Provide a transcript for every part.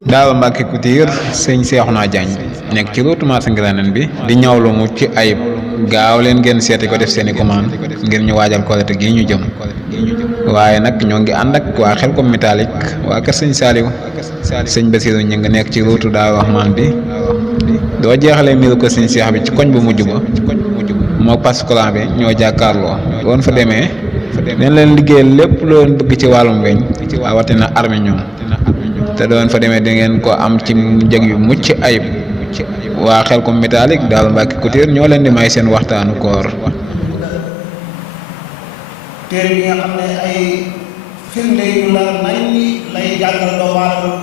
Daaw Mbacke Couture sëñ Cheikhouna Diagne nekk ci route marché Ngiraaneen bi di ñawlu mu ci ayib gaaw leen ngeen seeti ko def seeni commande ngir ñu waajal Korité gi ñu jëm waaye nag ñoo ngi ànd ak waa Xelcom métallique waa kër sëñ Saliou sëñ Bassirou ñu ngi nekk ci route Daaru Rahman bi doo jeexalee miiru ko sëñ Cheikh bi ci koñ bu mujj ba moo pass courant bi ñoo jàkkaarloo woon fa demee dañ leen liggéeyal lépp loo bëgg ci wàllum weñ rawatina arminium te doon fa demee di ngeen ko am ci njëg yu mucc ayib waa Xelcom métallique daal Mbacke Couture ñoo leen di may seen waxtaanu koor. téere bi nga xam ne ay firnde yu la nañ lay jàngal doomu aadama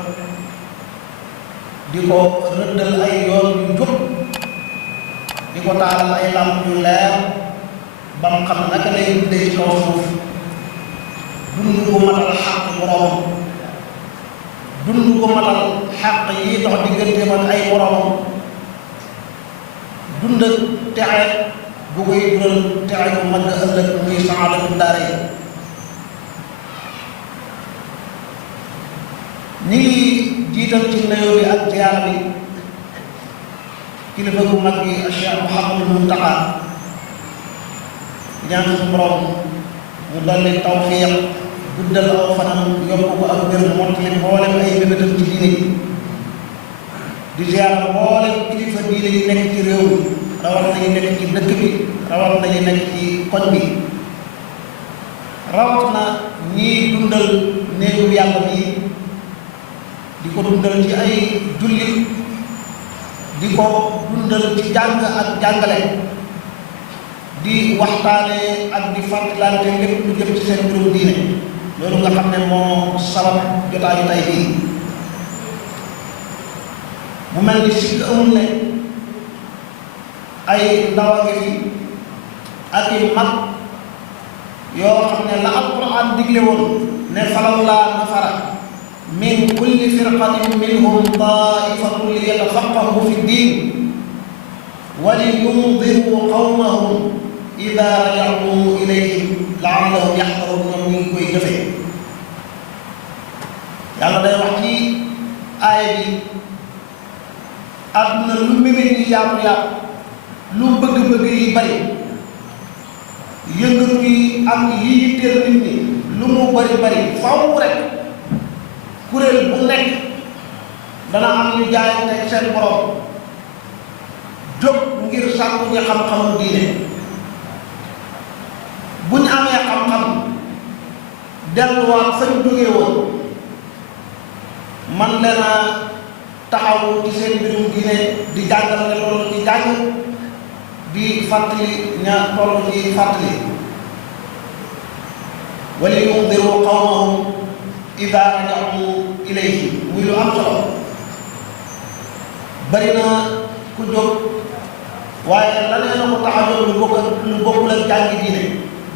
di ko rëddal ay yoon yu jub di ko taalal ay làmp yu leer ba mu xam naka lay dundee ci kaw suuf dund ko matal xàq boroomam dund ko matal xàq yi dox digganteem ak ay boroomam dund ak texe bu koy dural texe bu mag ëllëg muy saadatu daara yi ñi ngi jiital ci nuyoo bi ak ziyaara bi kilifa bu mag bi Cheikh Mouhamadou Mountakha ñaan suñu borom mu dolli tawfiq guddal aw fanam yokk ko ak wér mottali mboolem ay bébétam ci diine yi di ziyaara mboolem kilifa diine yi nekk ci réew mi rawat nañu nekk ci dëkk bi rawat nañu nekk ci koñ bi rawat na ñiy dundal néegu yàlla bi di ko dundal ci ay jullit di ko dundal ci jàng ak jàngale di waxtaane ak di fàttalante lépp lu jëm ci seen mbirum diine loolu nga xam ne moo sabab jotaayu tay bii mu mel ni si amul ne ay ndaw a ngi fi ak i mag yoo xam ne la alquran digle woon ne falawlaa nafara min kulli firqatin minhum taifatun li yatafaqahu fi ddin wa li yundiru qawmahum ida raja'u ilayhim la'allahum yaxdarun ñoom ñu ngi koy jëfee yàlla day wax ci aaya bi àdduna lu mébét yi yaatu yaatu lu bëgg-bëgg yi bari yëngatu yi ak yi yitteel nit ñi lu mu bari bari faw rek kuréel bu nekk dana am ñu jaayante seen borom jóg ngir sàkku ñu xam-xamu diine bu ñu amee xam-xam delluwaat fañ jógee woon man leen a taxaw ci seen mbirum diine di jàngal ne loolu ci jàng di fàttali ña toll ci fàttali wala yundiru qawmahum ida raja'u ilayhi muy lu am solo bari na ku jóg waaye la nee na ko tax a jóg lu bokkul ak jàngi diine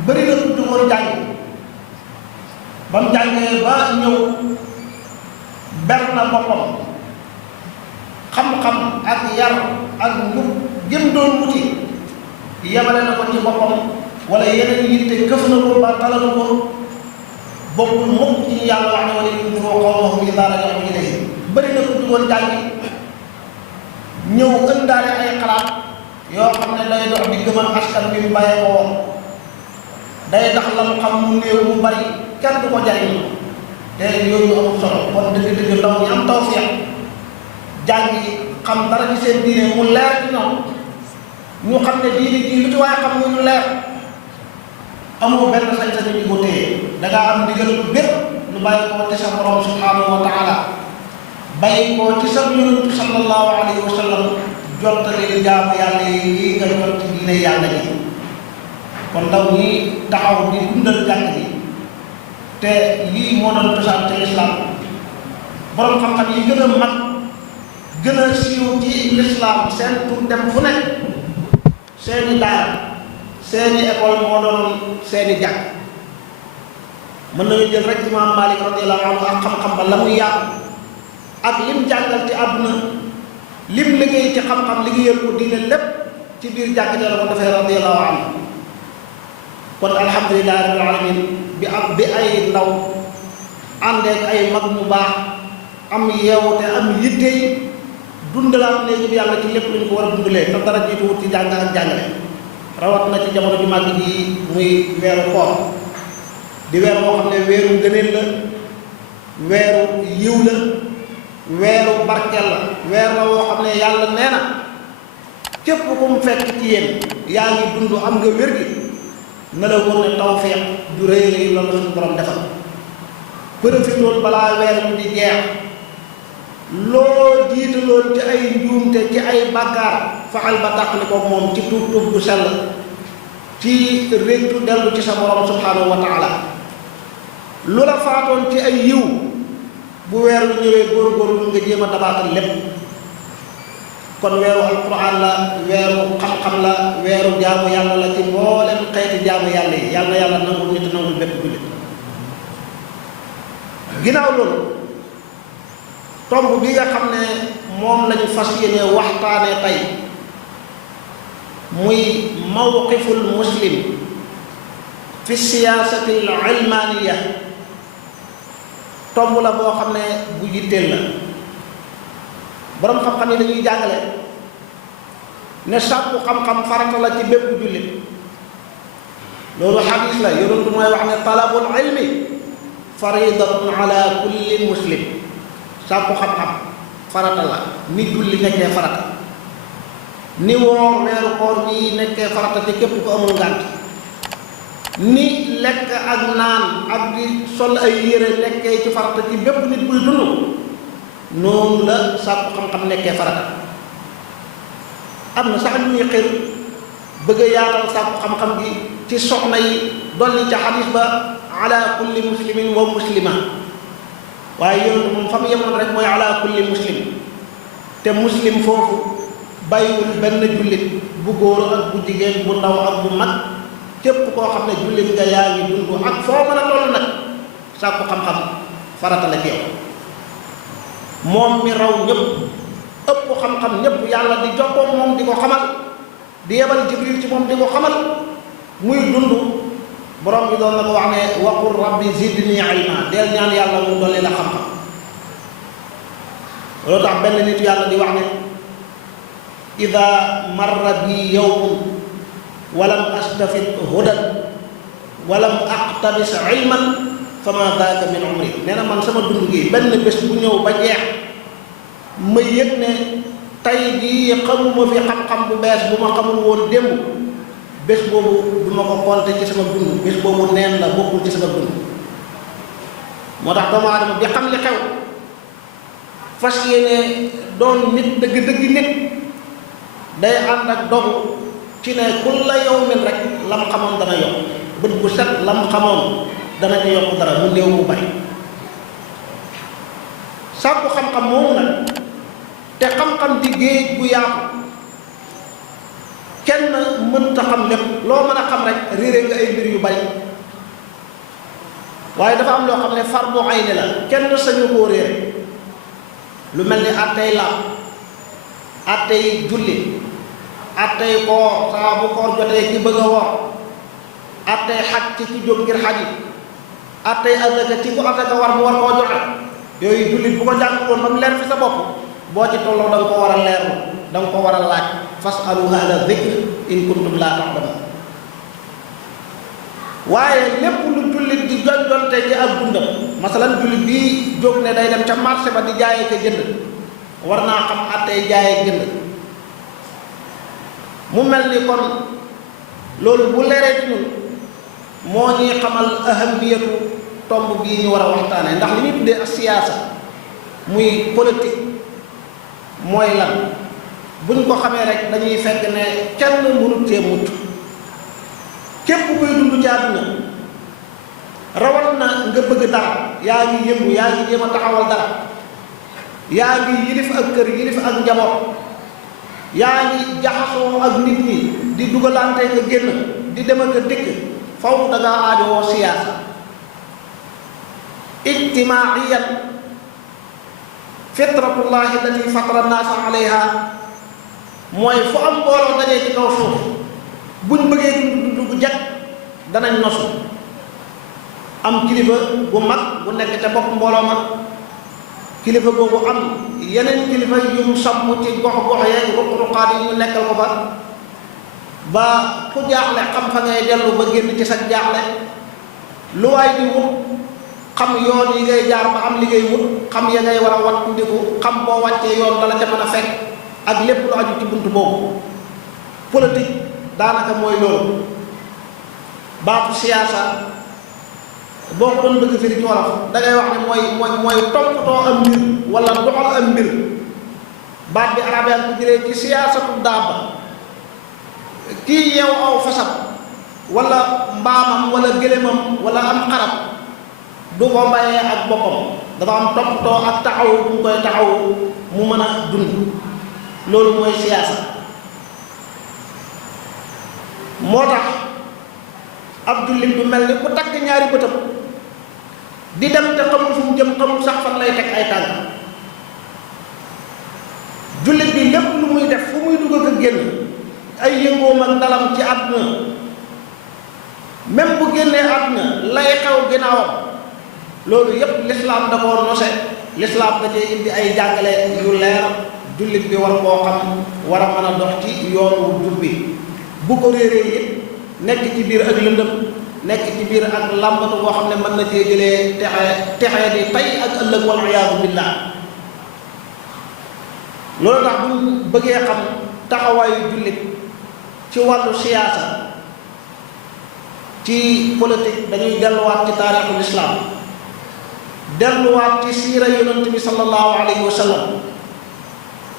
bari na ku jógoon jàngi ba mu jàngee ba ñëw ber na boppam xam-xam ak yar ak njub jëm doon wuti yemale na ko ci boppam wala yeneen yitte këf na ko ba talalu ko bokkul mukk ci yàlla wax ne wala yundiru qawmahum idaa raja'u ilayhim bëri na ko jugoon jàngi ñëw ëndaale ay xalaat yoo xam ne day dox di gëmal askan bi mu bàyyee ko woon day tax la mu xam mu néew mu bari kenn du ko jariñ te yooyu amul solo kon dëgg-dëgg ndaw ñi am tawfiq jàngi xam dara ci seen diine mu leer ci ñoom ñu xam ne diine ji lu ci waaye xam muy lu leer amoo benn sañ-sañ ñu ko téye dangaa am ndigal lu bépp lu bàyyi koo ci sa borom subhanahu wa taala bàyyi koo ci sa yonent sallallahu alayhi wa sallam jottali jaamu yàlla yi nga jot ci diine yàlla ji kon ndaw ñi taxaw di dundal jàng ji te lii moo doon cosaan ci lislaam borom xam-xam yi gën a mag gën a siiw ci lislaam seen tur dem fu nekk seeni daara seeni école moo doon seeni jàng mën nañu jël rek imaam Malik radiyallahu anhu ak xam-xam ba la muy yaatu ak lim jàngal ci àdduna lim liggéey ci xam-xam liggéeyal ko diine lépp ci biir jàkk ja la ko defee radiyallahu anhu kon alhamdulillahi rabbil alamin bi ay ndaw àndeek ay mag mu baax am yeewute am yitte dundalaat léegi bi yàlla ci lépp lu ñu ko war a dundalee te dara jiitu wut ci jàng ak jàngale rawat na ci jamono ju màgg ji muy weeru koor di weer boo xam ne weeru ngëneel la weeru yiw la weeru barkeel la weer la woo xam ne yàlla nee na képp ku mu fekk ci yéen yaa ngi dund am nga wér gi na la wóor ne tawfeex ju rëy rëy la la suñu borom defal profitoon balaa weer bi di jeex loo jiitaloon ci ay njuumte ci ay bàkkaar faxal ba tàqali ko moom ci tuub tuub bu sell ci réccu dellu ci sa borom subhanahu wa taala lu la faatoon ci ay yiw bu weer wi ñëwee góorgóorlu nga jéem a dabaatal lépp kon weeru alquran la weeru xam-xam la weeru jaamu yàlla la ci mboolem xeeti jaamu yàlla yi yàlla yàlla nangul nit nangul bépp jullit ginnaaw loolu tomb bi nga xam ne moom lañu fas yéene waxtaane tey muy mawqiful muslim fi siyaasati al ilmaaniya tomb la boo xam ne bu yitteel la boroom xam-xam yi dañuy jàngale ne sàkku xam-xam farata la ci bépp jullit loolu xadiis la yonent mooy wax ne talabul ilmi faridatun ala kulli muslim sàkku xam-xam farata la ni julli nekkee farata ni woor weeru koor yi nekkee farata te képp ko amul ngànt ni lekk ak naan ak di sol ay yére nekkee ci farata ci bépp nit buy dund noonu la sàkku xam-xam nekkee farata am na sax ñuy xër bëgg a yaatal sàkku xam-xam gi ci soxna yi dolli ca xadis ba ala kulli muslimin wa muslima waaye yonent moom fa mu yemoon rek mooy ala kulli muslim te muslim foofu bàyyiwul benn jullit bu góor ak bu jigéen bu ndaw ak bu mag képp koo xam ne jullit nga yaa ngi dund ak foo mën a toll nag sàkku xam-xam farata la ci yow moom mi raw ñëpp ëpp xam-xam ñëpp yàlla di jokkoo moom di ko xamal di yebal jibril ci moom di ko xamal muy dund borom bi doon na ko wax ne waqul rabbi zidni ilma del ñaan yàlla mu dolli la xam-xam loolu tax benn nit yàlla di wax ne ida marra bi yawmun walam astafid hudan walam aqtabis ilman fama daaka min umri nee na man sama dund gi benn bés bu ñëw ba jeex ma yëg ne tey jii xamuma fi xam-xam bu bees bu ma xamul woon démb bés boobu du ma ko compter ci sama dund bés boobu neen la bokkul ci sama dund moo tax doomu aadama bi xam li xew fas yéene doon nit dëgg-dëgg nit day ànd ak dogu ci ne kulla yawmin rek lam xamoon dana yokk bët bu set lam xamoon dana ci yokk dara mu néew mu bari sàkku xam-xam moomu nag te xam-xam di géej bu yaatu kenn mënta xam lépp loo mën a xam rek réere nga ay mbir yu bari waaye dafa am loo xam ne fardu ayni la kenn sañu koo réere lu mel ni attey laab attey julli attey koor saa bu koor jotee ki bëgg a woor attey xaj ci ci jóg ngir xaj yi attey azaka ci ku azaka war mu war koo joxe yooyu jullit bu ko jàng woon ba mu leer fi sa bopp boo ci tolloo da nga ko war a leerlu da nga ko war a laaj fasalu ahla dhikr in kuntum laa ta'lamuun waaye lépp lu jullit di jonjonte ci ak dundam masalan jullit bi jóg ne day dem ca marché ba di jaayee ko jënd war naa xam attey jaayee jënd mu mel ni kon loolu bu leeree ci ñun moo ñuy xamal ahamiyatu tomb bii ñu war a waxtaanee ndax li ñuy tuddee ak siyaasa muy politique mooy lan buñ ko xamee rek dañuy fekk ne kenn mënut cee mucc képp kuy dund ci àdduna rawat na nga bëgg dara yaa ngi yëngu yaa ngi jéem a taxawal dara yaa ngi yilif ak kër yilif ak njaboot yaa ngi jaxasoo ak nit ñi di dugalante nga génn di dem ak a dikk faw da ngaa aajowoo siyaasa ijtimaaiyan fitratullahi allati fatara naasa alayha mooy fu am mbooloo dajee ci kaw suuf buñ bëggee dund bu jag danañ nosu am kilifa bu mag bu nekk ca bopp mbooloo ma kilifa boobu am yeneen kilifa yu mu sàmm ci gox-gox yeeg ruq-ruqaat yi ñu nekkal ko fa ba ku jaaxle xam fa ngay dellu ba génn ci sa jaaxle lu waay di wut xam yoon yi ngay jaar ba am li ngay wut xam ya ngay war a wattandiku xam boo wàccee yoon la la ca mën a fekk ak lépp lu aju ci bunt boobu. politique daanaka mooy loolu baatu siyaasa boo ko doon bëgg firi ci wolof da ngay wax ne mooy toppatoo am mbir wala doxal am mbir baat bi arab yaa ko jëlee ci siyaasatu daaba kii yeew aw fasam wala mbaamam wala gëlémam wala am xarab du ko bàyyee ak boppam dafa am toppatoo ak taxaw bu mu koy taxaw mu mën a dund loolu mooy siyaasa. moo tax ab jullit bu mel ni ku takk ñaari bëtam di dem te xamul fu mu jëm xamul sax fan lay teg ay tànk jullit bi lépp lu muy def fu muy dugg ak génn ay yëngoom ak dalam ci àdduna même bu génnee àdduna lay xew ginnaawam loolu yépp lislaam da koo nose lislaam da cee indi ay jàngale yu leer jullit bi war koo xam war a mën a dox ci yoonu jub bi bu ko réeree it nekk ci biir ak lëndëm nekk ci biir ak làmbatu boo xam ne mën na cee jëlee texe di tey ak ëllëg wal iyaadu billah loolu tax bu bëggee xam taxawaayu jullit ci wàllu siyaasa ci politique dañuy delluwaat ci taarixul islaam delluwaat ci siira yonent bi sallallahu alayhi wa sallam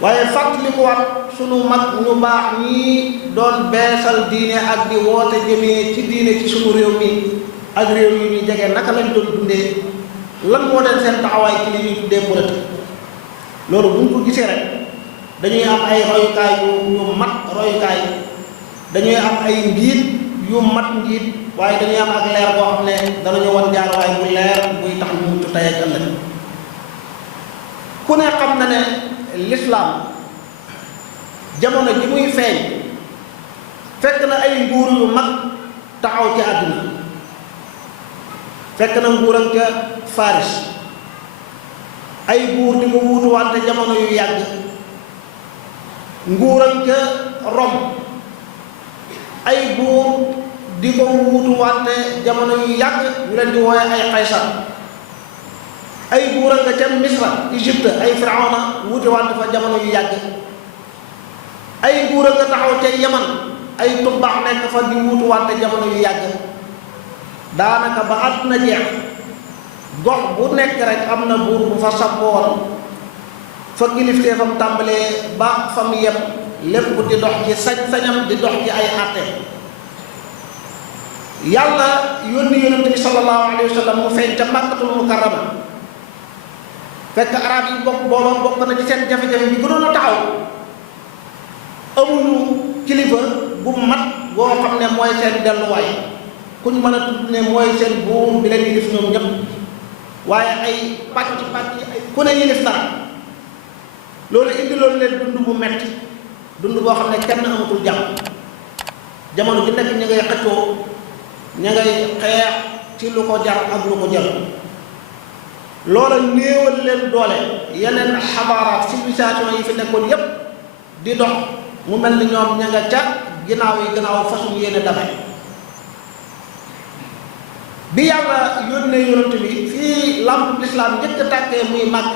waaye fàttalikuwaat sunu mag ñu baax ñii doon beesal diine ak di woote jëmee ci diine ci sunu réew mi ak réew yi ñu jege naka lañ doon dundee lan moo leen seen taxawaay ci li ñuy tuddee politique loolu bu ñu ko gisee rek dañuy am ay royukaay yu mat royukaay dañuy am ay njiit yu mat njiit waaye dañuy am ak leer boo xam ne danañu wan jaarwaay bu leer buy tax ñu mucc tey ak ëllëg ku ne xam na ne lislaam jamono ji muy feeñ fekk na ay nguur yu mag taxaw ci àdduna fekk na nguuram ca Faris ay buur di ko wuutu wante jamono yu yàgg nguuram ca Rome ay buur di ko wuutu wante jamono yu yàgg ñu leen di wooye ay Qaysar ay buura nga ca Misra Égypte ay Firawna wuute wante fa jamono yu yàgg ay buura nga taxaw ca Yaman ay tubbaax nekk fa di wuutu wante jamono yu yàgg daanaka ba àdduna jeex gox bu nekk rek am na buur bu fa sampoon fa kilifteefam tàmbalee ba fa mu yem lépp di dox ci sañ-sañam di dox ci ay àtte yàlla yónni yonent bi sallallahu alayhi wa sallam mu feeñ ca Makkatul Mukarrama fekk arab yi bokk na ci seen jafe-jafe bi gënoon a taxaw amuñu kilifa bu mat boo xam ne mooy seen delluwaay kuñ mën a tudd ne mooy seen buur bi leen yilif ñoom ñëpp waaye ay pàcc ay ku ne yilif dara loolu indi loolu leen dund bu metti dund boo xam ne kenn amatul jàmm jamono ji nekk ña ngay xëccoo ña ngay xeex ci lu ko jar ak lu ko jar loola néewal leen doole yeneen xabaaraat civilisation yi fi nekkoon yépp di dox mu mel ni ñoom ña nga ca ginnaaw façon yéene dafe bi yàlla yónnee yonent bi fii lamp lislaam njëkk a tàkkee muy màgg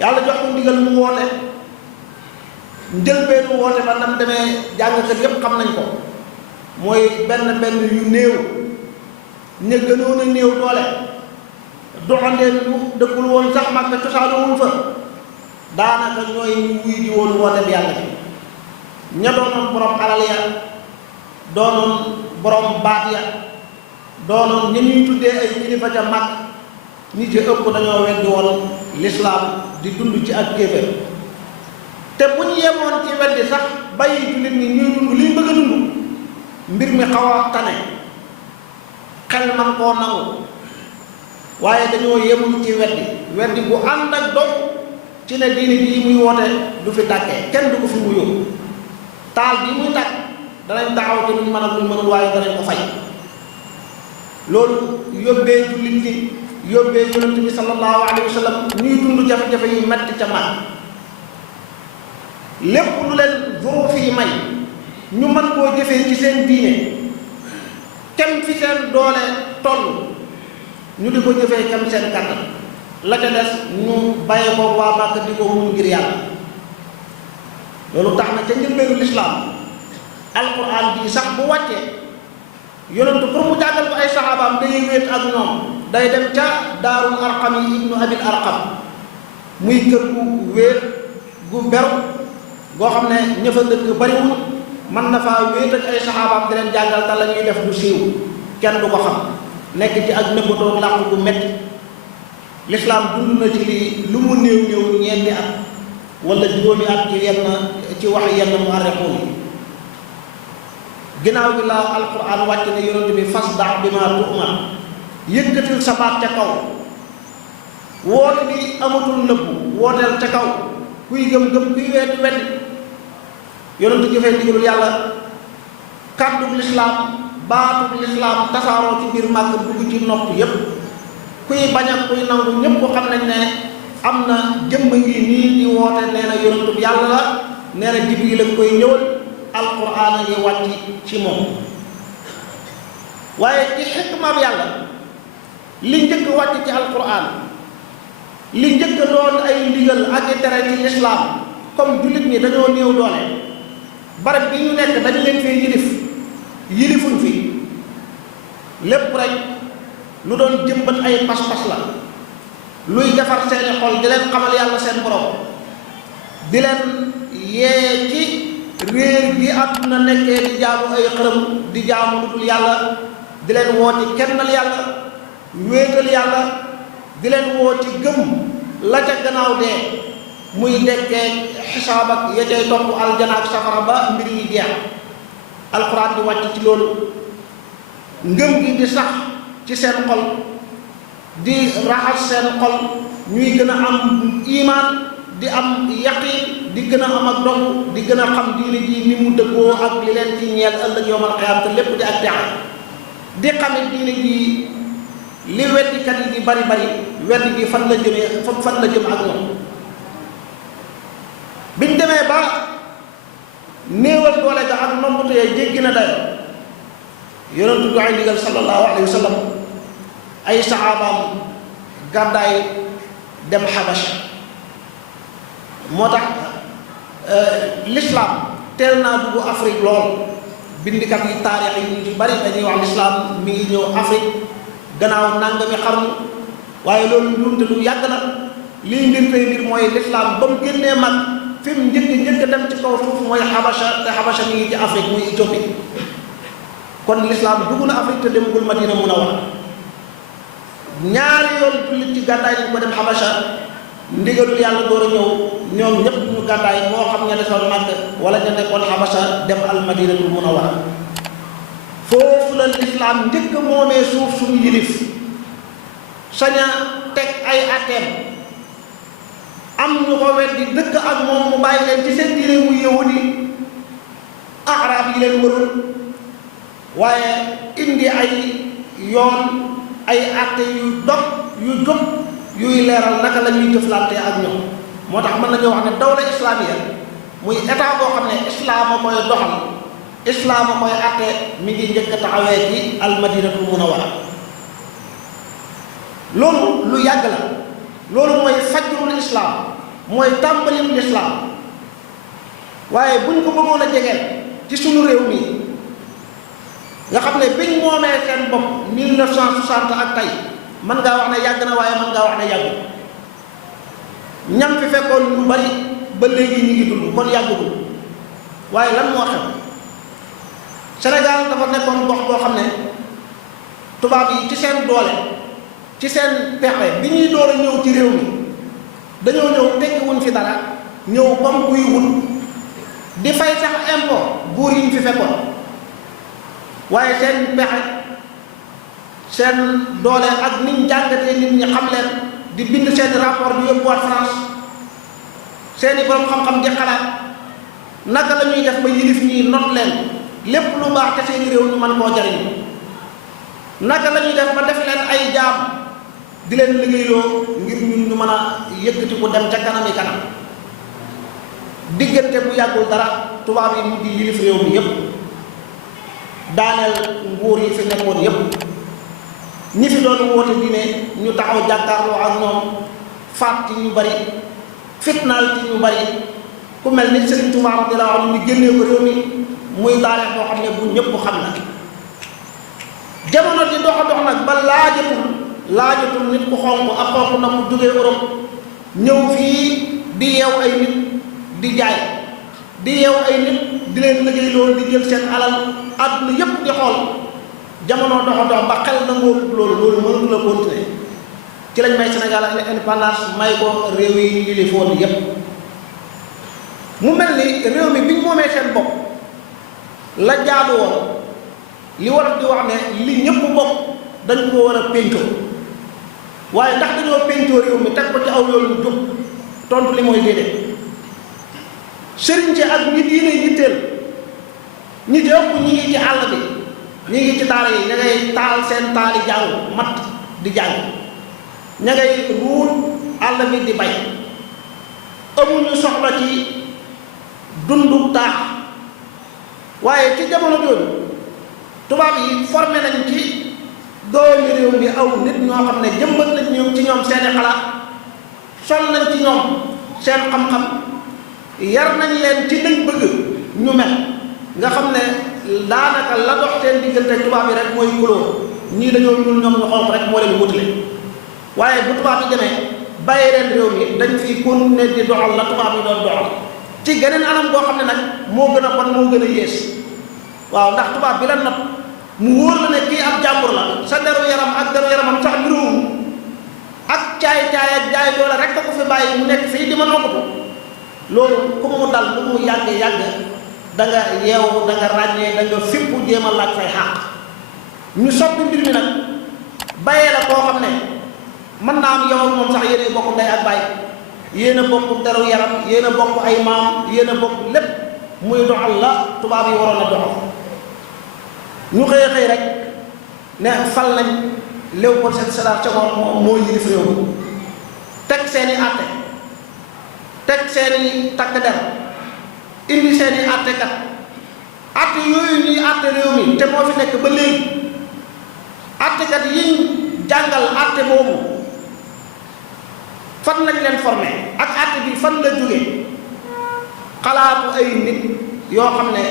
yàlla jox ko ndigal mu woote njëlbeenu woote ba nam demee jàngkat yépp xam nañ ko mooy benn yu néew ña gënoon a néew doole doxandeen lu dëkkul woon sax Makka cosaanowul fa daanaka ñooy ñu wuy di woon woote bi yàlla bi ña doonoon borom alal ya doonoon borom baat ya doonoon ñi ñuy tuddee ay kilifa ca mag ñi ci ëpp dañoo weddi woon lislaam di dund ci ak kéeféer te bu ñu yemoon ci weddi sax bàyyi jullit ñi ñuy dund li ñu bëgg a dund mbir mi xaw a tane xel man koo nangu waaye dañoo yemul ci weddi bu ànd ak dog ci ne diini bii muy woote du fi tàkkee kenn du ko fi wuyoo taal bii muy tàkk danañ taxaw ci luñ mën ak luñ mënul waaye danañ ko fay loolu yóbbee jullit ñi yóbbee yonent bi sallallahu alayhi wa sallam ñuy dund jafe-jafe yu metti ca mag lépp lu leen zuruuf yi may ñu mën koo jëfee ci seen diine kem fi seen doole toll ñu di ko jëfee kem seen kàttan la ca des ñu bàyyi ko waa Màkka di ko mun ngir yàlla loolu tax na ca njëlbeenu lislaam alquran bii sax bu wàccee yonentu pour mu jàngal ko ay saxaabaam day wéet ak ñoom day dem ca daarul arqam yi ibnu abil arqam muy kër gu wéet gu beru goo xam ne ña fa dëkk bariwul mën na faa wéet ak ay saxaabaam di leen jàngal te la ñuy def du siiw kenn du ko xam nekk ci ak nëbbatoo làqu gu metti lislaam dund na ci lii lu mu néew néew ñeenti at wala juróomi at ci wax yenn mu arrexuun yi ginnaaw bi la alquran wàcc ne yonent bi fasda' bimaa tu'mar yëkkatil sa baat ca kaw woote bi amatul nëbbu wooteel ca kaw kuy gëm-gëm kuy weddi weddi yonent jëfee ndigalul yàlla kàddug lislaam baatug lislaam tasaaroo ci biir màgg dugg ci nopp yépp kuy bañ ak kuy nangu ñépp xam nañ ne am na jëmm ngi nii di woote nee na yonentub yàlla la nee na Jibriil la koy ñëwal alquran a ngi wàcc ci moom waaye ci xikmaam yàlla li njëkk wàcc ci alquran li njëkk doon ay ndigal ak i tere ci lislaam comme jullit ñi dañoo néew doole barab bi ñu nekk dañu leen fee yilifuñ fi lépp rek lu doon jëmbat ay pas-pas la luy defar seeni xol di leen xamal yàlla seen borom di leen yee ci réer gi àdduna nekkee di jaamu ay xërëm di jaamu lu dul yàlla di leen woo ci kennal yàlla wéetal yàlla di leen woo ci gëm la ca gannaaw dee muy dekkee xisaab ak ya cay topp aljana ak safara ba mbir yi jeex alxuraan di wàcc ci loolu ngëm gi di sax ci seen xol di raxas seen xol ñuy gën a am imaan di am yaqiin di gën a am ak dong di gën a xam diine ji ni mu dëggoo ak li leen ci ñeel ëllëg yawmal qiyaam te lépp di ak texe di xamit diine ji li weddikat yi di bari bari weddi gi fan la jëmee fan la jëm ak ñoom biñ demee ba néewal doole ga ak nombute ya jéggi na dayo yonentu du ay ndigal sallallahu alayhi wa sallam ay saxaabaam gàddaay dem Xabasha moo tax l'islam teel naa dugg Afrique lool bindikat yi taarix yi ñu ci bari dañuy wax l'islam mi ngi ñëw Afrique gannaaw nangami xarnu waaye loolu njuumte lu yàgg na lii mbir tey mbir mooy l'islam ba mu génnee mag fi mu njëkk dem ci kaw suuf mooy Xabasha te Xabasha mi ngi ci Afrique muy Éthiopie kon l'islam dugg na Afrique te demagul Madina Munawwara ñaari yoon jullit ci gàddaay dañ ko dem Xabasha ndigalul yàlla door a ñëw ñoom ñëpp ñu gàddaay moo xam ña desoon Makka wala ña nekkoon Xabasha dem al Madinatul Munawwara foofu la lislaam njëkk moomee suuf suñu yilif sañ a teg ay atteem am ñu ko weddi dëkk ak moom mu bàyyi leen ci seen diine muy yahudi arab yi leen wërul waaye indi ay yoon ay atte yu dog yu jub yuy leeral naka la ñuy jëflante ak ñoom moo tax mën nañoo wax ne dawla islamiya muy état boo xam ne islaam a koy doxal islaam a koy atte mi ngi njëkk a taxawee ci almadinatul munawwara loolu lu yàgg la loolu mooy fajrul islaam mooy tàmbalim lislaam waaye buñ ko bëggoon a jegeel ci sunu réew mi nga xam ne biñ moomee seen bopp 1960 ak tey mën ngaa wax ne yàgg na waaye mën ngaa wax ne yàggul ñam fi fekkoon lu bari ba léegi ñu ngi dund kon yàggul waaye lan moo xew Sénégal dafa nekkoon gox boo xam ne tubaab yi ci seen doole ci seen pexe bi ñuy door a ñëw ci réew mi dañoo ñëw tekkiwuñ fi dara ñëw comme kuy wut di fay sax impôt buur yi ñu fi fekkoon waaye seen pexe seen doole ak niñ jàngatee nit ñi xam leen di bind seen rapport di yóbbuwaat France seeni borom xam-xam di xalaat naka la ñuy def ba yilif ñi not leen lépp lu baax te seeni réew ñu mën koo jariñ naka la ñuy def ba def leen ay jaam di leen liggéeyloo ngir ñun ñu mën a yëkkati ko dem ca kanam yi kanam diggante bu yàggul dara tubaab yi mujj yilif réew mi yépp daaneel nguur yi fi nekkoon yépp ñi fi doon woote diine ñu taxaw jàkkaarloo ak ñoom faat ci ñu bari fitnaal ci ñu bari ku mel ni Sëriñ Tuubaa radiyallaahu anhu ñu génnee ko réew mi muy taarix boo xam ne bu ñëpp xam na jamono di dox a dox nag ba laajatul nit ku xonq ak xonq na mu jógee Europe ñëw fii di yeew ay nit di jaay di yeew ay nit di leen liggéey loolu di jël seen alal àdduna yépp di xool jamono dox a dox ba xel na ngoo loolu mënatu la continuer ci lañ may Sénégal ak indépendance may ko réew yi ñu yilifoon yépp mu mel ni réew mi biñ moomee seen bopp la jaadu woon li war di wax ne li ñëpp bokk dañ ko war a péncoo waaye ndax dañoo péncoo réew mi teg ko ci aw yoon lu jub tontu li mooy déedéet sëriñ ci ak ñi diine yitteel ñi ci ëpp ñi ngi ci àll bi ñi ngi ci daara yi ña ngay taal seen taali jàng mat di jàng ña ngay ruut àll bi di bay amuñu soxla ci dundu taax waaye ci jamono jooju tubaab yi formé nañ ci doomi réew mi aw nit ñoo xam ne jëmbat nañ ñoom ci ñoom seeni xalaat sol nañ ci ñoom seen xam-xam yar nañ leen ci nañ bëgg ñu mel nga xam ne daanaka la dox seen diggante tubaab yi rek mooy kuloo ñii dañoo ñuul ñoom ñu xonq rek moo leen wutale waaye bu tubaab yi demee bàyyi leen réew mi dañ fi continuer di doxal la tubaab yi doon doxal ci geneen anam boo xam ne nag moo gën a bon moo gën a yées waaw ndax tubaab bi la not mu wóor la ne kii ab jàmbur la sa deru yaram ak deru yaramam sax niroowul ak caay-caay ak jaay doole rek ko fi bàyyi mu nekk fii di ma noppatu loolu ku mu dal bu mu yàgg da nga yeewu da nga ràññee da nga fippu jéem a laaj fay xàq ñu soppi mbir mi nag bàyyee la koo xam ne mën naa am yow ak moom sax yéen a bokk ndey ak baay yéen a bokk deru yaram yéen a bokk ay maam yéen a bokk lépp muy doxal la tubaab yi waroon a doxal ñu xëy rek ne fal nañ Léopold Sédar Senghor moo yilif réew mi teg seeni àtte teg seeni takk der indi seeni àttekat àtte yooyu ñuy àtte réew mi te moo fi nekk ba léegi àttekat yiñ jàngal àtte boobu fan lañ leen formé ak àtte bi fan la jóge xalaatu ay nit yoo xam ne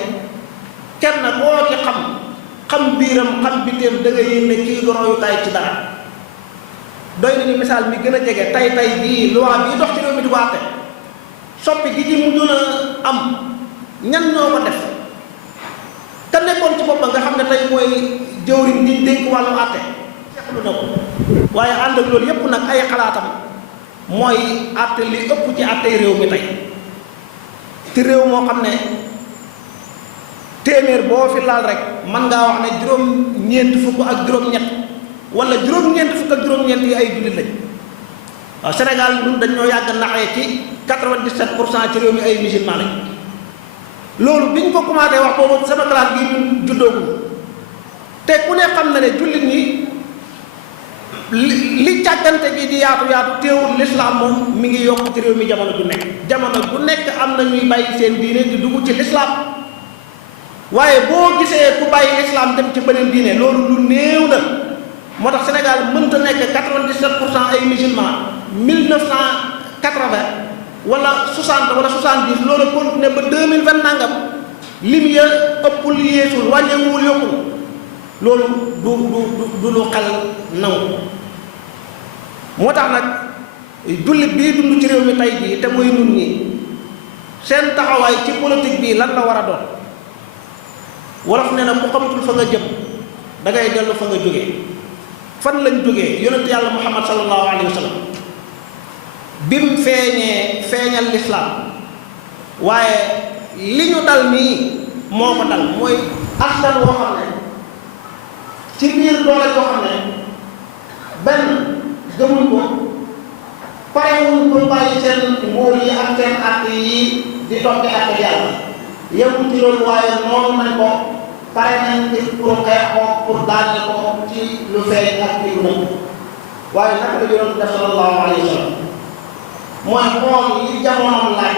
kenn koo ci xam biiram xam bitéem da nga yéen ne kii du royukaay ci dara doy nañu misaal mi gën a jege tay bii loi bii dox ci réew mi di ko àtte soppi gi ci mujjoon a am ñan ñoo ko def te nekkoon ci boppam nga xam ne tey mooy jëwriñ di dénk wàllu àtte seexlu na ko waaye ànd ak loolu yépp nag ay xalaatam mooy àtte li ëpp ci àttey réew mi tey ci réew moo xam ne téeméer boo fi laal rek man ngaa wax ne juróom-ñeent fukk ak juróom-ñett wala juróom-ñeent fukk ak juróom-ñett yi ay jullit lañ waaw Sénégal ñun dañoo yàgg naxee ci 97% ci réew mi ay musulman lañ loolu bi ñu ko commencé wax boobu sama classe bii ñun juddoogul te ku ne xam na ne jullit ñi li càggante gi di yaatu teewul l'islam moom mi ngi yokk ci réew mi jamono bu nekk am na ñuy bàyyi seen diine di dugg ci l'islam waaye boo gisee ku bàyyi islam dem ci beneen diine loolu lu néew la moo tax Sénégal mënta nekk 97% ay musulman 1980 wala 60 wala 70 loolu continué ba 2020 nangam lim ya ëppul yeesul wàññeewul yokkul loolu du lu xel nangu moo tax nag jullit bii dund ci réew mi tey bii te muy nun ñi seen taxawaay ci politique bii lan la war a doon wolof nee na ku xamatul fa nga jëm da ngay dellu fa nga jógee fan lañ jógee yonent yàlla Muhammad sallallahu alayhi wa sallam bim feeñal lislaam waaye li ñu dal nii moo ko dal mooy askan woo xam ne ci biir doole yoo xam ne benn gëmuñ ko parewuñ ko bàyyi seen nguur yi ak seen àtt yi di toppe ak yàlla yëngu ci loolu waaye noonu nañ ko pare nañ ci pour xeex ko pour daane ko ci lu feeñ ak ci lu nëbb waaye naka la yonent def sallallahu alayhi wa sallam mooy xool li jamonoom laaj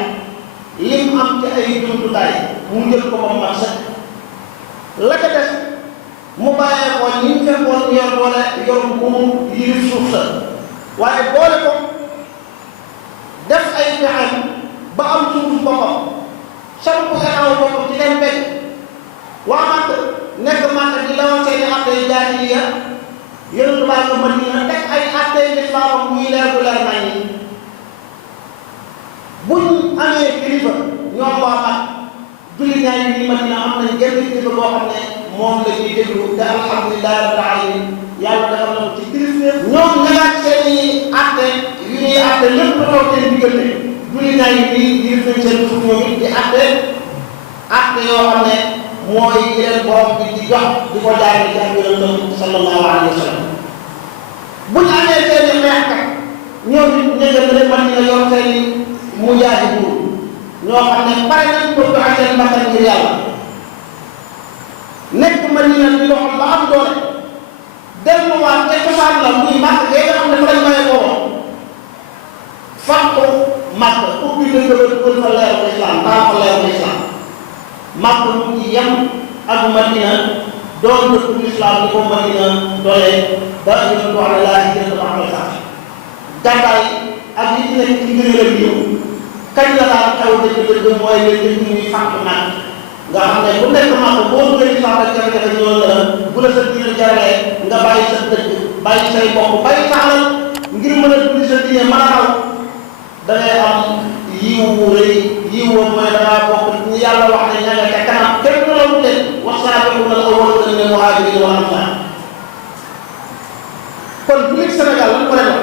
lim am ci ay jumtukaay mu jël ko ba mu mat sëkk la ca des mu bàyyee ko ñi ñu fekkoon yor doole yor bu mu yilif suuf sa waaye boole ko def ay pexem ba am suufu boppam samp gannaaw boppam ci leen bekk waa màkk nekk màkk di lawal seeni attey jaahiliya yonent baa nga Madina teg ay attey lislaamam muy leer bu leer nañ ñi buñ amee kilifa ñoom waa màkk julli ñaari yi Madina am nañ genn kilifa boo xam ne moom la ñuy déglu te alhamdulilah rabbil alamin yàlla defal na ci kilifa ñoom ñagaat seeni atte yu ñuy atte lépp lu taw seen diggante julli ñaari yi yir nañ seen suuf ñoom it di atte yoo xam ne mooy yeneen borom bi di jox di ko jaarale ci ak yonentam sallallahu alayhi wa sallam buñ amee seeni xeexkat ñoom it ñëgal leen Madina yor seeni mujaahiduun ñoo xam ne pare nañ ko joxe seen bakkan ngir yàlla nekk Madina di doxal ba am doole delluwaat te cosaan la muy màkk gee nga xam ne fa lañ mayee boobu fàttu màkk ubbi dëkk ba dugal fa leeru islam taal fa leeru islam màkk mu ci yem ak Madina doon dëkku islam ni ko Madina doole ba ñu wax ne laa hijrata ba'da al-fath gàddaay ak li ci nekk ci ngëneelam yiw kañ la daal xew dëgg-dëgg mooy leen dëkk ñuy fàttu màkk nga xam ne bu nekk màkk boo duggee islam rek jafe-jafe ñëw la bu la sa diine jaralee nga bàyyi sa dëkk bàyyi say bokk bàyyi sa alal ngir mën a dund sa diine mën a raw da ngay am yiw wu rëy yiw woo mooy da ngaa bokk ñu yàlla wax ne ña nga ca kanam kenn du la wute was-saabiquuna al-awwaluuna mina al-muhaajiriina wal ansaar kon jullit Sénégal lan ko defal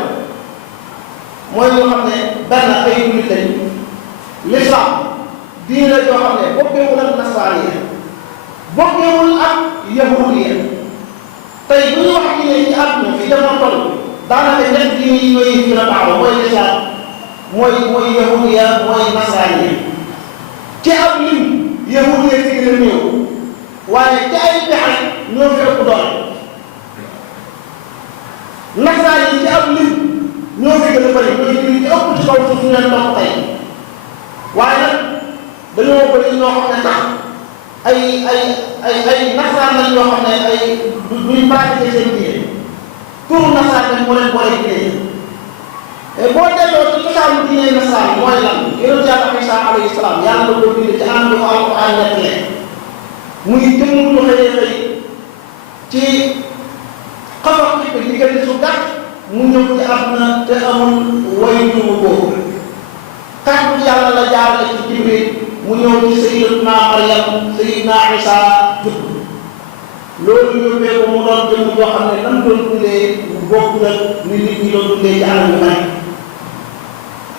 mooy ñoo xam ne benn ay jullit lañ l'islam diine la joo xam ne bokkeewul ak nasraaniya bokkeewul ak yahudiya tey bu ñu wax diine ci àdduna fi jamono toll daanaka ñett diine yi ñooy fi la taxaw mooy l'islam mooy yahudiya mooy nasraaniya ci ab lim yahudiya ci gën a néew waaye ci ay pexe ñoo fi ëpp doole nasraan yi ci ab lim ñoo fi gën a bëri ñooy lim ci ëpp ci kaw suuf ñu leen topp tey waaye nag dañoo bëri ñoo xam ne sax ay nasraan lañ yoo xam ne ay duñ pratiquer seen diine turu nasraan lañ moo leen boole diine boo delloo ci cosaanu diine nasraan mooy lan yonent yàlla Isaa alayhi salaam yàlla la ko bind ci anam bi ko Alxuraan nettale muy jëmm lu xëy ci xabar ci diggante su gàtt mu ñëw ci àdduna te amul wayu mu góor kàddu yàlla la jaarale ci Jibril mu ñëw ci Sayyidatuna Maryam Sayyidina Isaa judd loolu yóbbee ko mu doon jëmm joo xam ne nan doon dundee bu bokkul ak ni nit ñi doon dundee ci anam yu bari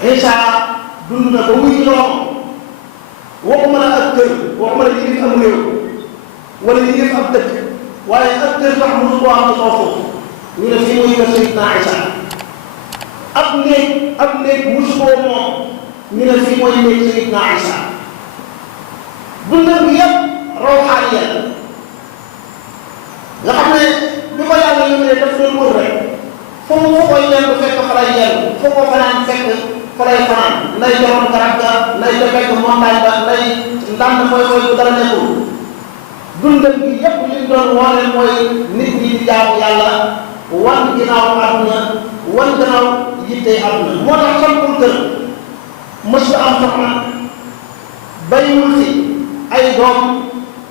Isaa dund na ba wuy doom waxuma la ak kër waxuma la yilif am réew wala yilif ab dëkk waaye ak kër sax mënu ko am ci kaw foofu ñu ne fii muy kër Sayyidina Isaa ab néeg musu koo moom ñu ne fii mooy néeg Sayyidina Isaa dundam bi yëpp rawxaaniya nga xam ne bi ko yàlla yónnee daf doon wër rek foofu moo koy yendu fekk fa lay yendu foo ko fanaan fekk fa lay fanaan nay joxoon garab ga nay da fekk montagne ba nay ndànd mooy bu dara nekkul dundam bi yëpp li ñu doon wane mooy nit ñi di jaamu yàlla wan ginnaaw àdduna wan ginnaaw yitte àdduna moo tax sampul kër mësul am soxna bayiwul fi ay doom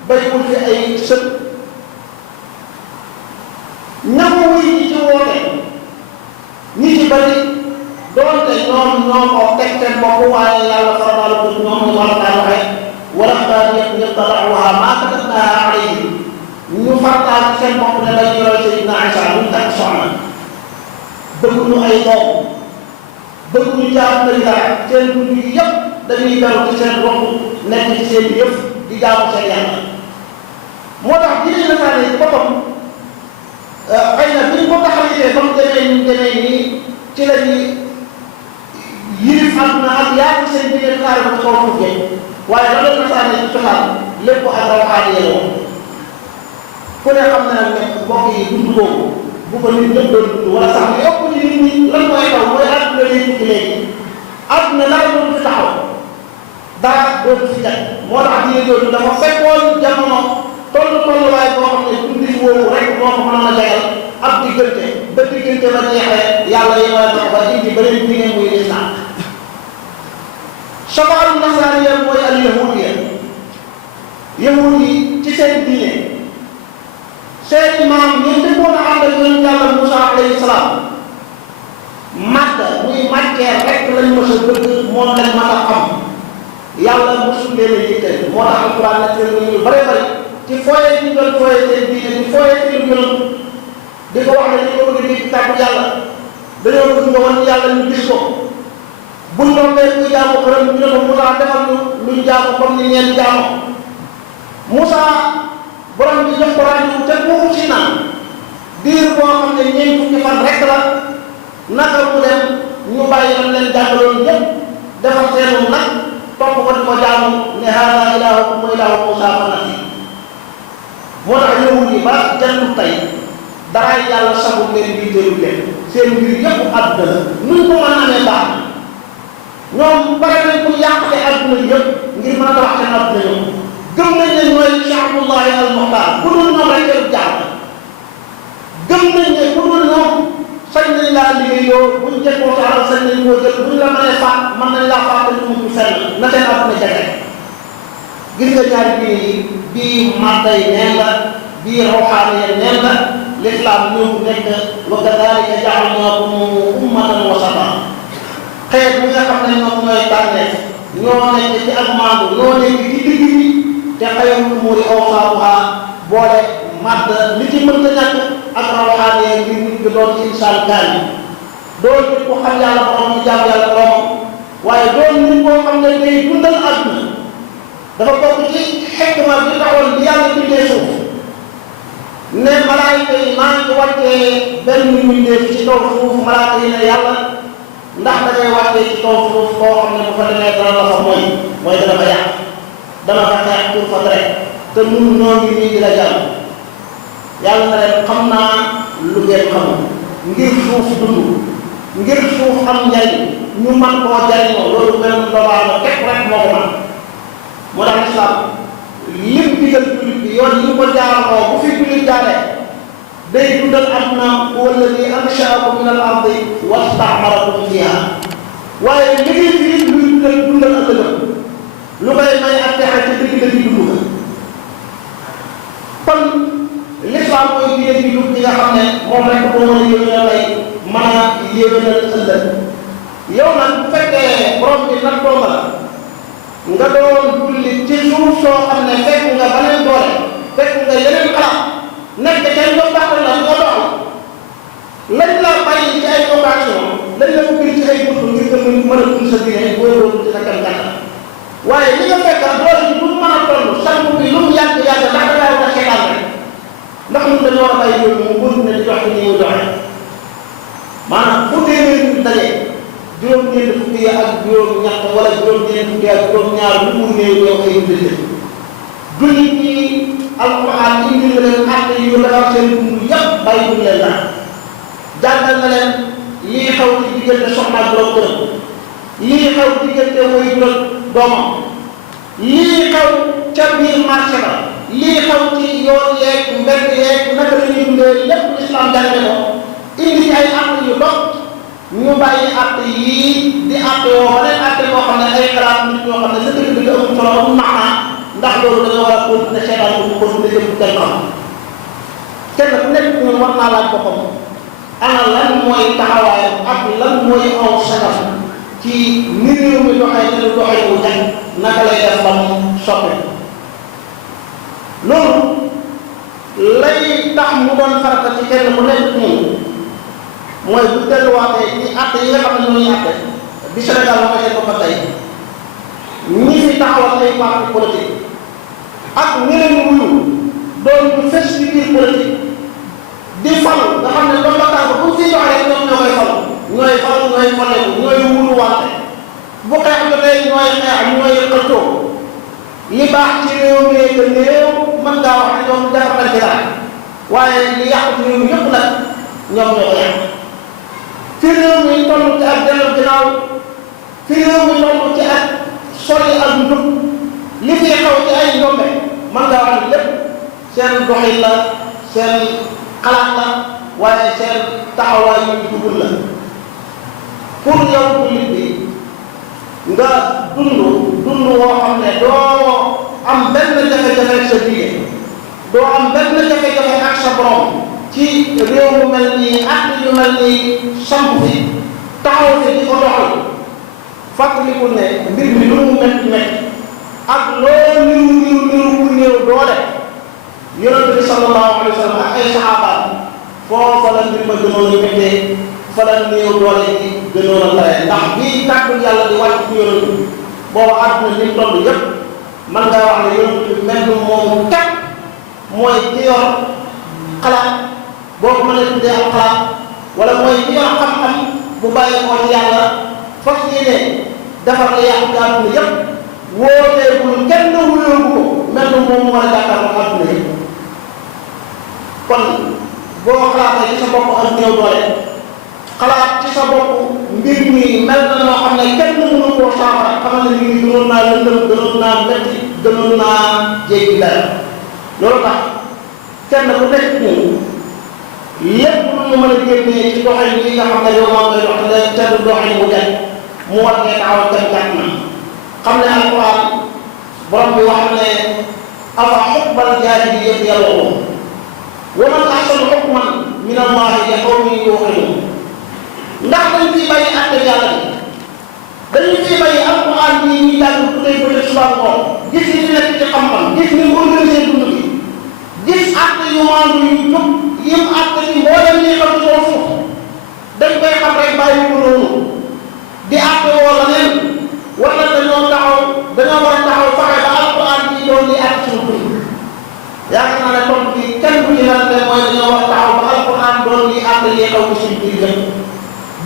bayiwul fi ay sët ñamu wuy ñi ci woote ñi ci bari doonte ñoom ñoo ko teg seen bopp waaye yàlla farataal ko ñoom ñu farataal waxee wala yattala'uha maa katabnaaha alayhim ñu farataal seen bopp ne dañuy roy Sayyidina Isaa ñu takk soxna bëgguñu ay doom bëgguñu jaamu kër dara seen dund yi yëpp dañuy beru ci seen bopp nekk ci seen yëf di jaamu seen yàlla moo tax diine nasaraan yi boppam xëy na bi ñu ko taxawalee ba mu demee nii ci la ñuy yilif àdduna ak yaatu seen diine tasaare ko ci kaw suuf waaye la doon nasaraan yi cosaan lépp ak rawxaani yéen ku ne xam na nag ne mbokk yi dund boobu bu ko nit ñëpp doon dund wala sax li ëpp ci nit ñi lan mooy taw mooy àdduna lay tukki léegi àdduna dara dootu fi taxaw dara dootu fi jag moo tax diine jooju dafa fekkoon jamono tolluwaay boo xam ne dundin woowu rek moo ko mënoon a jagal ab diggante ba diggante ba jeexee yàlla yi war na ko ba indi beneen diine muy lislaam sabaaru nasaaniya mooy al yahudiya yahud yi ci seen diine seen maam ñu dëppoon a ànd ak yonent yàlla Moussa alayhi salaam màgg muy matière rek lañ mës a bëgg moom lañ mën a xam yàlla mosul leen a yitteel moo tax alquran nag ñu bare bari ci fooyee ñu doon fooyee seen diine ci fooyee seen gënam di ko wax ne ñu ko bëgg di tàggu yàlla dañoo bëgg nga wan yàlla ñu gis ko buñ rombee kuy jaamu xërëm ñu ne ko Moussa defal ñu luñ jaamu comme ni ñeen jaamu Moussa borom bi jox ko rajo te buufu si naan diir boo xam ne ñeent fukki fan rek la naka mu dem ñu bàyyi lam leen jàngaloon yëpp defal seenu nag topp ko di ko jaamu ne haada ilaahukum wa ilaahu Moussa fanasi moo tax yahud yi ba jantu tey daraay yàlla saxul leen bii teelu leen seen mbir yëpp àdduna la nuñ ko mën a amee baax ñoom bare nañ ko yàqate àdduna yëpp ngir mën a tabax seen àdduna ñoom gëm nañ ne ñooy sha'bullahi al-muxtaar bu dul ñoom rek jël jàmm gëm nañ ne bu dul ñoom sañ nañ laa liggéeyoo buñ jekkoo sa alal sañ nañ koo jël buñ la mënee faat mën nañ laa faat lu mu fenn na seen àdduna jege gis nga ñaari diine yi bii màdda yi neen la bii rawxaane yi neen la lislaam ñëw nekk wa kadalika ja'alnaakum ummatan wasatan xeet bi nga xam ne ñoom ñooy tànneef ñoo nekk ci ak maandu ñoo nekk ci digg bi te xayrul umuuri awsaatuhaa boole màdd li ci mënta ñàkk ak rawxaane yi ngir nit ki doon ci insaan kaani doon nit ko xam yàlla borom ñu jàmm yàlla borom waaye doon nit koo xam ne day dundal àdduna dafa bokk ci xikma bi taxoon bi yàlla bindee suuf ne malaayika yi maa ngi wàccee benn mbindeef ci kaw suuf malaayika yi ne yàlla ndax da ngay wàccee ci kaw suuf koo xam ne bu fa demee dana la fa mooy dana fa yàq dana fa xeex pour fa tere te nun ñoo ngi nii di la jàll yàlla na leen xam naa lu ngeen xamul ngir suuf dund ngir suuf am njariñ ñu man koo jariñoo loolu mel doobaama képp rek moo ko man moo tax islam lim digal jullit bi yoon yi ko jaaroo bu fi jullit jaaree day dundal àdduna huwa alladi anshaakum min al ardi wastaamarakum fiha waaye liggéey bi luy dundal ëllëgam lu koy may ak texe ci dëgg dëgg dund ko kon l'islam mooy diine bi dugg ñi nga xam ne moom rek moo mën a yéwénal lay mën a yéwénal ëllëg yow nag bu fekkee borom bi nag dooma la nga doon julli ci suuf soo xam ne fekk nga beneen doole fekk nga yeneen xalaat nekk ca ñoom baaxal la nga doxal lañ la bàyyi ci ay occasion lañ la ubbi ci ay buntu ngir nga mën a dund sa diine góorgóorlu ci sa kër gàttal waaye li nga fekk doole ji bu mën a toll sànq bi lu mu yàgg ndax da ngaa war a seetaan rek ndax ñun dañoo war a bàyyi yooyu mu góor ne di jox ni muy doxee maanaam fu téeméer ñu daje juróom-ñeent fukki ak juróom-ñett wala juróom-ñeent fukki ak juróom-ñaar lu mu néew yow ay jullit jullit ñi alquran indi na leen àtte yu defar seen dund yëpp bàyyi duñ leen dara jàngal na leen lii xew ci diggante soxna ak borom këram lii xew diggante way jural doomam lii xew ca biir marché ba lii xew ci yoon yeeg mbedd yeeg naka la ñuy dundee lépp l'islam jàngale ko indi ci ay àtte yu dox ñu bàyyi àtte yii di àtte yoo ba leen àtte boo xam ne ay xalaat nit ñoo xam ne sa dëgg-dëgg amul solo amul maanaa ndax loolu dañoo war a continuer seetaan ko mu continuer jëm kenn kenn ku nekk ñun war naa laaj boppam ana lan mooy taxawaayam ak lan mooy aw sagar ci ni réew mi doxee te lu doxee wu jag naka lay def ba mu soppi loolu lay tax mu doon farata ci kenn mu nekk ñun mooy bu delluwaatee ci àtte yi nga xam ne ñooy àtte bi Sénégal waxee ko ba tey ñi fi taxawal ay parti politique ak ñi leen wuyu doon ñu fes ci biir politique di fal nga xam ne ndox ba tànk bu fi joxe rek ñoom ñoo koy fal ñooy faleeku ñooy wuuru wante bu xeex jotee ñooy xeex ñooy xëccoo li baax ci réew mi que néew mën ngaa wax ne ñoom defar nañ ci dara waaye li yàqu ci réew mi yëpp nag ñoom ñoo ko yàq fi réew mi toll ci ak dellu ginnaaw fi réew mi toll ci ak sori ak njub li fi xaw ci ay njombe mën ngaa wax lépp seen doxin la seen xalaat la waaye seen taxawaay yu dugul la pour yow jullit bi nga dund woo xam ne doo am benn jafe-jafe ak sa diine doo am benn jafe-jafe ak sa borom ci réew mu mel nii ak yu mel nii samp fi taxaw fi di ko doxal fàttalikul ne mbir mi lu mu métti métti ak loo niru ku néew doole yonent bi sallallahu alayhi wa sallam ak ay saxaabaam foofa la mbir ma gënoon a méttee fa la néew doole yi gënoon a bare ndax bii kàddu yàlla di wàcc ci yonent bi booba àdduna ni toll yépp man ngaa wax ne yonent bi mel ni moom kat mooy ki yor xalaat boo ko mënee tuddee am xalaat wala mooy ki yor xam-xam bu bàyyi ko ci yàlla fas yéene defar la yàqu ci àdduna yépp wooteegul kenn wuyoogu ko mel ni moom mu war a jàkkaarloo àdduna yépp kon boo xalaatee ci sa bopp ak néew doole xalaat ci sa bopp mbir mi mel na noo xam ne kenn mënu koo saafara xamal ne mbir mi gënoon naa lëndëm gënoon naa metti gënoon naa jéggi dara loolu tax kenn ku nekk ñun lépp lu ñu mën a génnee ci doxalin yi nga xam ne yow maa koy dox te du doxalin bu dem mu war ngeen taxawal kenn gàtt na xam ne alquran borom bi wax ne afa xukmal jaahiliyyati yabghuun wa man ahsanu hukman min allahi li qawmin yuuqinuun ndax dañ fiy bàyyi àtte yàlla bi dañu fiy bàyyi alquran bi ñuy jàng bu dee bële suba ngoon gis li di nekk ci xam-xam gis ni mu organisé dund bi gis àtte yu maandu yu jub yim àtte ci mboolem ñi xam ci kaw suuf dañ koy xam rek bàyyi ko noonu di àtte woo la leen wala dañoo war a taxaw fexe ba alquran bi doon di àtte suñu dund yaakaar naa ne topp bi kenn du ñu naan mooy dañoo war a taxaw ba alquran doon di àtte yi xaw ci suñu biir yëpp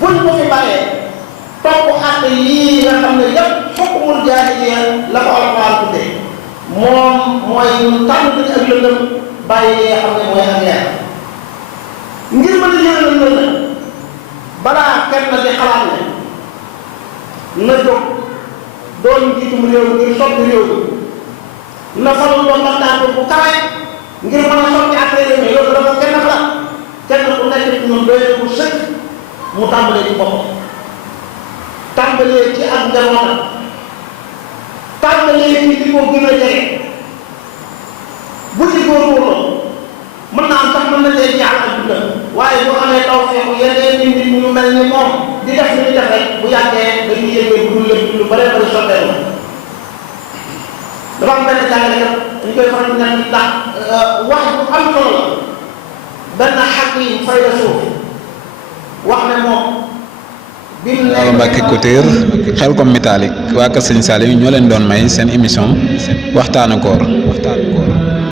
buñ ko fi bàyyee topp àtte yii nga xam ne yëpp xukmul jaahiliya la ko alquran tuddee moom mooy ñu tànn nañ ak lëndëm bàyyi li nga xam ne mooy ak leer ngir mën a yëngal lëndëm balaa kenn di xalaat ne na jóg doon njiitum réew ngir soppi réew mi na faral doon waxtaan bu kawe ngir mën a soppi ak réew mi loolu dafa kenn xalaat kenn ku nekk ci ñun doy bu sëkk mu tàmbalee ci boppam tàmbalee ci ak njabootam tàmbalee ci di ko gën a jege bu ci góorgóorloo mën naa am sax mën na leen jaar ak dundam waaye boo amee taw feexu yeneen nit ñu mel ni moom di def li ñu def rek bu yàggee dañuy yëngee bu dul lépp lu bare bari sotteeku dafa am benn jàngalekat dañu koy faral di nekk ndax wax bu am solo la benn xaq yi fay la suuf wax ne moom Awa Mbacke Couture Khelcom Métallique waa Kër Sëñ Saliou ñoo leen doon may seen émission waxtaanu koor